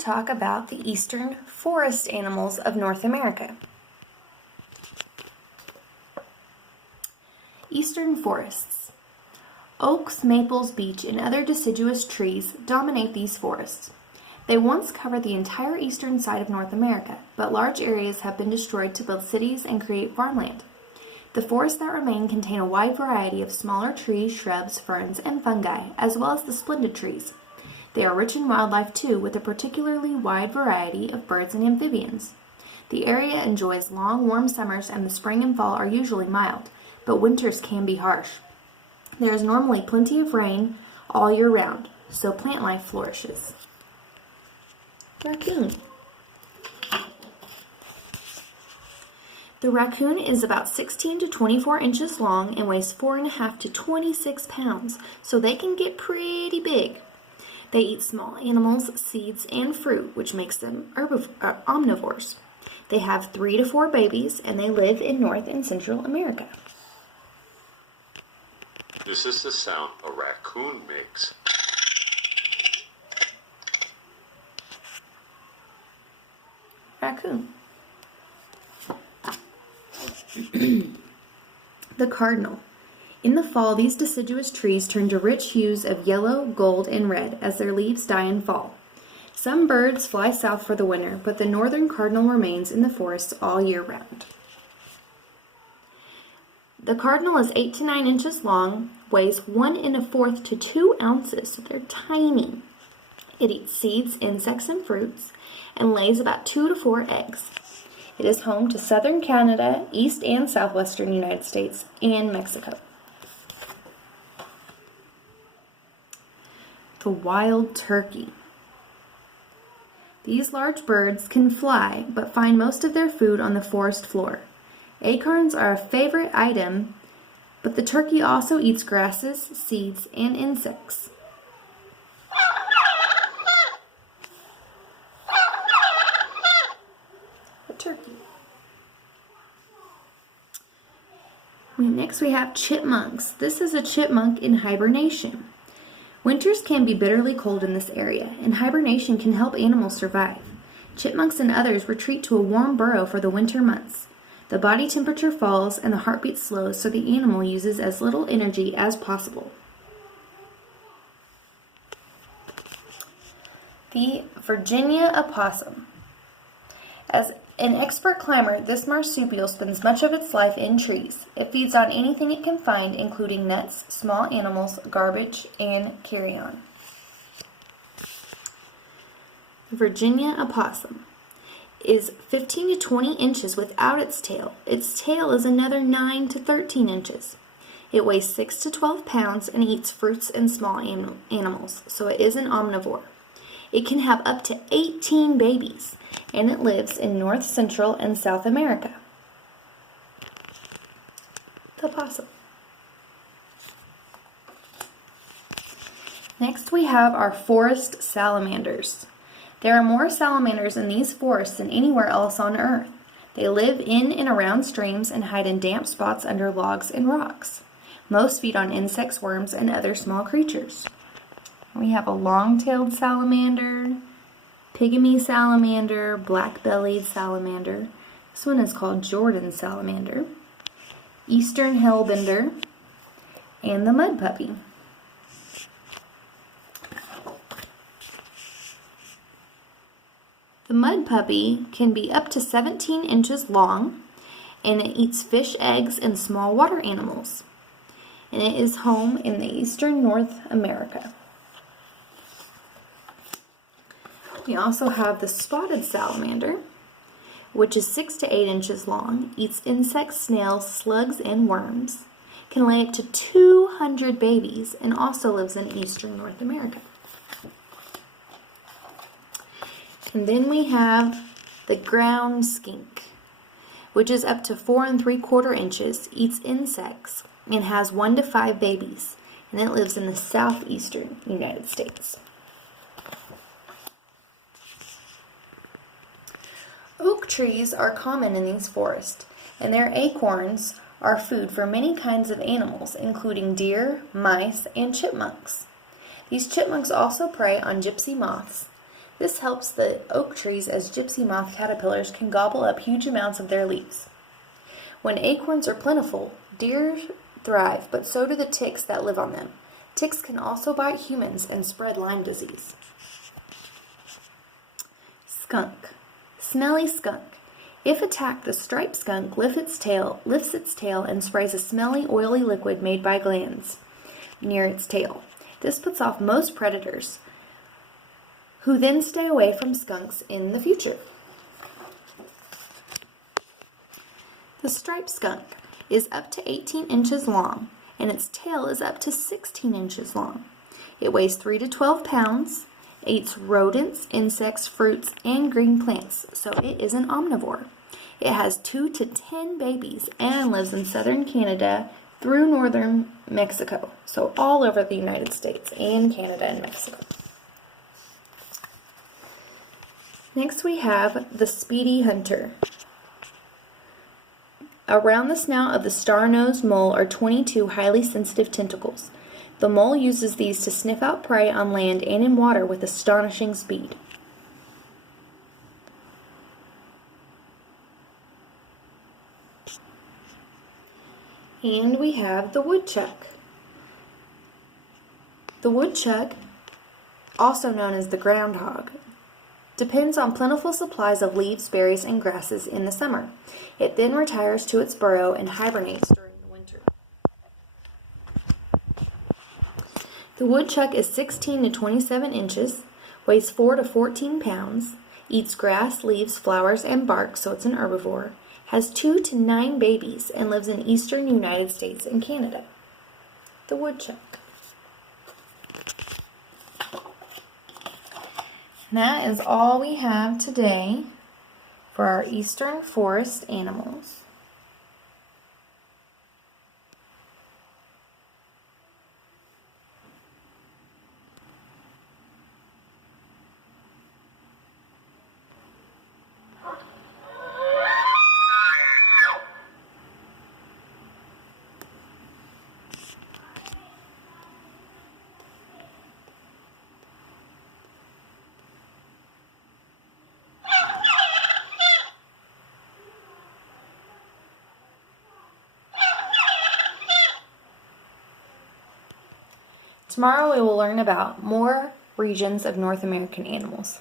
talk about the eastern forest animals of North America. Eastern forests. Oaks, maples, beech, and other deciduous trees dominate these forests. They once covered the entire eastern side of North America, but large areas have been destroyed to build cities and create farmland. The forests that remain contain a wide variety of smaller trees, shrubs, ferns, and fungi, as well as the splendid trees. They are rich in wildlife too, with a particularly wide variety of birds and amphibians. The area enjoys long, warm summers, and the spring and fall are usually mild, but winters can be harsh. There is normally plenty of rain all year round, so plant life flourishes. Raccoon. The raccoon is about 16 to 24 inches long and weighs 4.5 to 26 pounds, so they can get pretty big. They eat small animals, seeds, and fruit, which makes them omnivores. They have 3 to 4 babies, and they live in North and Central America. This is the sound a raccoon makes. Raccoon. The cardinal. In the fall, these deciduous trees turn to rich hues of yellow, gold, and red as their leaves die and fall. Some birds fly south for the winter, but the northern cardinal remains in the forests all year round. The cardinal is 8 to 9 inches long, weighs 1 1/4 to 2 ounces, so they're tiny. It eats seeds, insects, and fruits, and lays about 2 to 4 eggs. It is home to southern Canada, east and southwestern United States, and Mexico. The wild turkey. These large birds can fly, but find most of their food on the forest floor. Acorns are a favorite item, but the turkey also eats grasses, seeds, and insects. A turkey. Next we have chipmunks. This is a chipmunk in hibernation. Winters can be bitterly cold in this area, and hibernation can help animals survive. Chipmunks and others retreat to a warm burrow for the winter months. The body temperature falls and the heartbeat slows, so the animal uses as little energy as possible. The Virginia opossum. As an expert climber, this marsupial spends much of its life in trees. It feeds on anything it can find, including nuts, small animals, garbage, and carrion. The Virginia opossum is 15 to 20 inches without its tail. Its tail is another 9 to 13 inches. It weighs 6 to 12 pounds and eats fruits and small animals, so it is an omnivore. It can have up to 18 babies, and it lives in North, Central, and South America. The possum. Next we have our forest salamanders. There are more salamanders in these forests than anywhere else on Earth. They live in and around streams and hide in damp spots under logs and rocks. Most feed on insects, worms, and other small creatures. We have a long-tailed salamander, pygmy salamander, black-bellied salamander. This one is called Jordan salamander, eastern hellbender, and the mud puppy. The mud puppy can be up to 17 inches long, and it eats fish, eggs, and small water animals. And it is home in the eastern North America. We also have the spotted salamander, which is 6 to 8 inches long, eats insects, snails, slugs, and worms, can lay up to 200 babies, and also lives in eastern North America. And then we have the ground skink, which is up to 4 3/4 inches, eats insects, and has 1 to 5 babies, and it lives in the southeastern United States. Oak trees are common in these forests, and their acorns are food for many kinds of animals, including deer, mice, and chipmunks. These chipmunks also prey on gypsy moths. This helps the oak trees as gypsy moth caterpillars can gobble up huge amounts of their leaves. When acorns are plentiful, deer thrive, but so do the ticks that live on them. Ticks can also bite humans and spread Lyme disease. Skunk. Smelly skunk. If attacked, the striped skunk lifts its tail, and sprays a smelly, oily liquid made by glands near its tail. This puts off most predators, who then stay away from skunks in the future. The striped skunk is up to 18 inches long, and its tail is up to 16 inches long. It weighs 3 to 12 pounds, eats rodents, insects, fruits, and green plants, so it is an omnivore. It has 2 to 10 babies and lives in southern Canada through northern Mexico, so all over the United States and Canada and Mexico. Next we have the speedy hunter. Around the snout of the star-nosed mole are 22 highly sensitive tentacles. The mole uses these to sniff out prey on land and in water with astonishing speed. And we have the woodchuck. The woodchuck, also known as the groundhog, depends on plentiful supplies of leaves, berries, and grasses in the summer. It then retires to its burrow and hibernates during the winter. The woodchuck is 16 to 27 inches, weighs 4 to 14 pounds, eats grass, leaves, flowers, and bark, so it's an herbivore, has 2 to 9 babies, and lives in eastern United States and Canada. The woodchuck. And that is all we have today for our eastern forest animals. Tomorrow we will learn about more regions of North American animals.